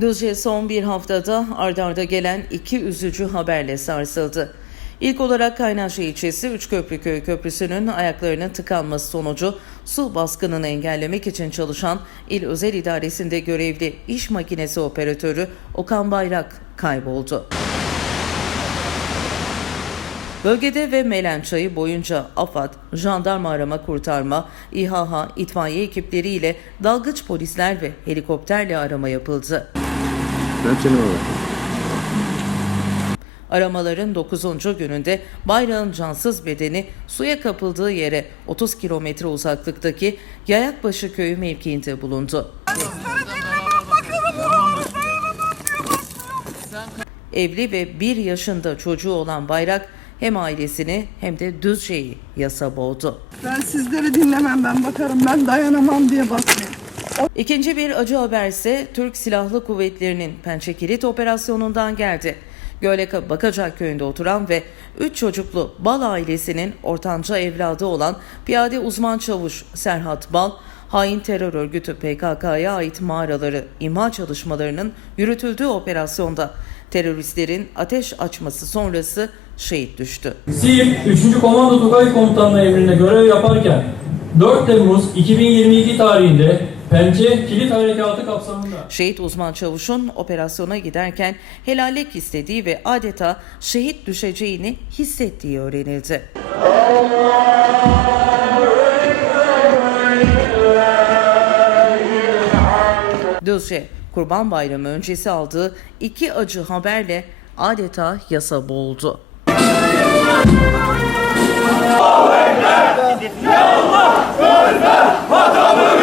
Düzce son bir haftada ardarda arda gelen iki üzücü haberle sarsıldı. İlk olarak Kaynaşa ilçesi Üçköprüköy Köprüsü'nün ayaklarının tıkanması sonucu su baskınını engellemek için çalışan İl Özel İdaresi'nde görevli iş makinesi operatörü Okan Bayrak kayboldu. Bölgede ve Melençayı boyunca AFAD, jandarma arama kurtarma, İHH, itfaiye ekipleriyle dalgıç polisler ve helikopterle arama yapıldı. Ben seni var. Aramaların 9. gününde bayrağın cansız bedeni suya kapıldığı yere 30 kilometre uzaklıktaki Yayakbaşı köyü mevkiinde bulundu. Evli ve 1 yaşında çocuğu olan Bayrak hem ailesini hem de Düzce'yi yasa boğdu. Ben sizleri dinlemem ben bakarım ben dayanamam diye bakmıyorum. İkinci bir acı haber ise Türk Silahlı Kuvvetleri'nin Pençe Kilit operasyonundan geldi. Göle Bakacak köyünde oturan ve 3 çocuklu Bal ailesinin ortanca evladı olan piyade uzman çavuş Serhat Bal, hain terör örgütü PKK'ya ait mağaraları imha çalışmalarının yürütüldüğü operasyonda teröristlerin ateş açması sonrası şehit düştü. SİİP 3. Komando Tugay Komutanlığı emrinde görev yaparken 4 Temmuz 2022 tarihinde Pençe Kilit Harekatı kapsamında Şehit uzman çavuşun operasyona giderken helallik istediği ve adeta şehit düşeceğini hissettiği öğrenildi. Düzce, Kurban Bayramı öncesi aldığı iki acı haberle adeta yasa boğuldu. Vatanı güzel